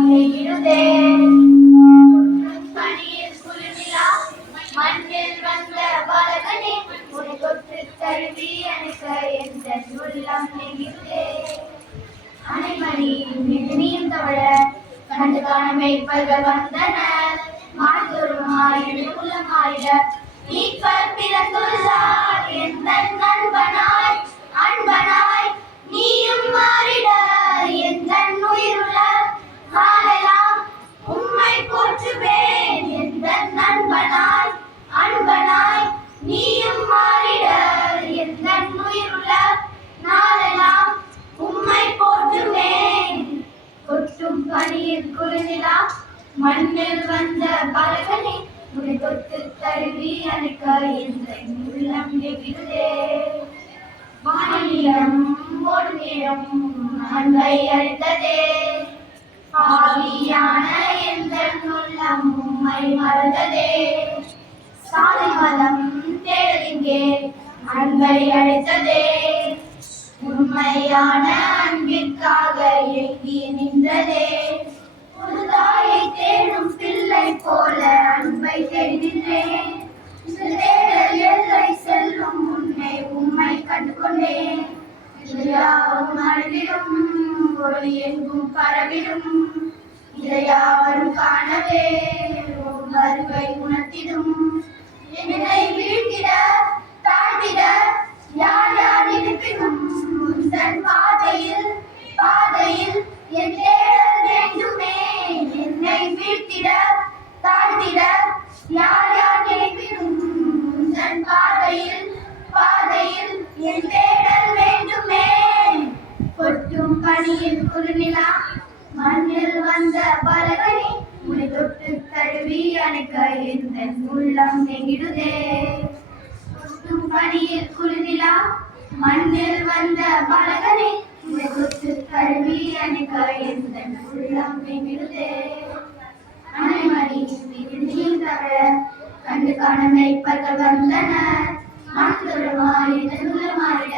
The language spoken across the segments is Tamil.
நெகிழுதே பனியில் குளிர்நிலா மண்ணில் வந்த பாலகனே உன்னை தொட்டு தழுவி அணைக்க எந்த உள்ளம் நெகிழுதே அணைமணி நீயும் தவழ கண்டு காண மேய்ப்பர்கள் வந்தனர் மாதொருமாய் உள்ளமாயிட மீட்பர் பிறந்துள்ளார் எந்த நண்பனாய் அன்பனாய் நீயும் மாறிட எந்த உயிருள்ள நாளெல்லாம் உம்மை போற்றுவேன் எந்த நண்பனாய் அன்பனாய் நீயும் மாறிட எந்த உயிருள்ள நாளெல்லாம் உம்மை போற்றுவேன் கொட்டும் பனியில் குளிர்நிலா மண்ணில் வந்த பாலகனே உன்னை தொட்டு தழுவி அணைக்க எந்த உள்ளம் நெகிழுதே வானிலம் ஓடும் நேரம் அன்பை அழைத்ததே பாவியான எந்த உள்ளம் உம்மை மறந்ததே சாலை மதம் தேடலிங்கே அன்பை அழைத்ததே உண்மையான அன்பிற்காக ஏங்கி நின்றதே ஒரு தாயை தேடும் பிள்ளை போல அன்பை தேடினேன் தேடல் எல்லை செல்லும் முன்னே உம்மை கண்டுகொண்டேன் இதையாவும் அழிவிடும் ஒளி எங்கும் பரவிடும் இதையாவரும் காணவே உம் வருகை உணர்த்திடும் என்னை வீழ்த்திட தாழ்த்திட யார் யார் இருப்பினும் உந்தன் பாதையில் என் தேடல் வேண்டுமே என்னை வீழ்த்திட தாழ்த்திட யார் யார் இருப்பினும் உந்தன் பாதையில் என் தேடல் வேண்டுமே கொட்டும் பனியில் குளிர்நிலா மண்ணில் வந்த பாலகனே உன்னை தொட்டு தழுவி அணைக்க எந்த உள்ளம் நெகிழுதே கொட்டும் பனியில் குளிர்நிலா மண்ணில் வந்த பாலகனே உன்னை தொட்டு தழுவி அணைக்க எந்த உள்ளம் நெகிழுதே அனைமணி நீயும் தவழ கண்டு காண மேய்ப்பர்கள் வந்தனர் மாதொருமாய் உள்ளமாயிட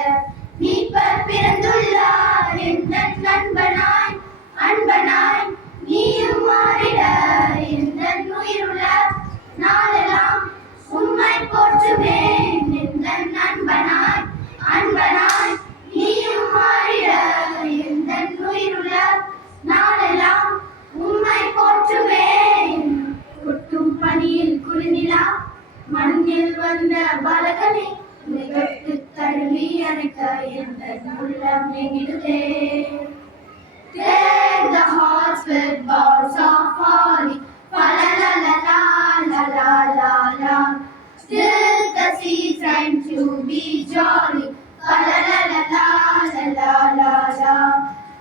மீட்பர் பிறந்துள்ளார் எந்த நண்பனாய் அன்பனாய் நீயும் மாறிட எந்த உயிருள்ள நாளெல்லாம் உம்மை போற்றுவேன் எந்த நண்பனாய் அன்பனாய் நீயும் மாறிட எந்த உயிருள்ள நாளெல்லாம் உம்மை போற்றுவேன் கொட்டும் பனியில் குளிர்நிலா மண்ணில் வந்த பாலகனே உன்னை தொட்டு தழுவி அணைக்க எந்த உள்ளம் நெகிழுதே Take the hearts with boughs of holly, fa la la la la la la la la. Still the seas rhyme to be jolly, fa la la la la la la la la.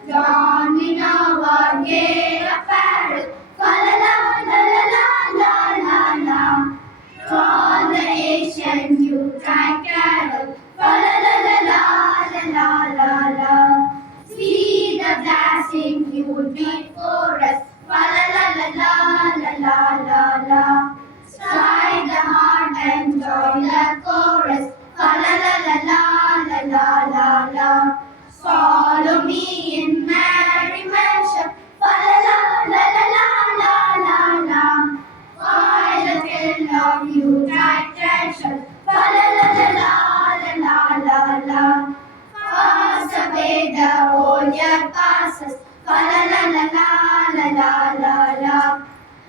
Don in our gay apparel, fa la la la la la la la la. From the Asian Yucatan cattle, fa la la la la la la la la. See the blasting beauty forest, fa la la la la la la la. Strike the heart and join the chorus, fa la la la la la la la. Follow me in merry measure, fa la la la la la la la. While the thrill of Yucatan treasure, fa la la la la la la. Fast away the old year passes, fa la la la la la la la.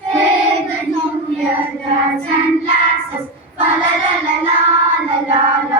Hey, the new year lads and lasses, fa la la la la la la.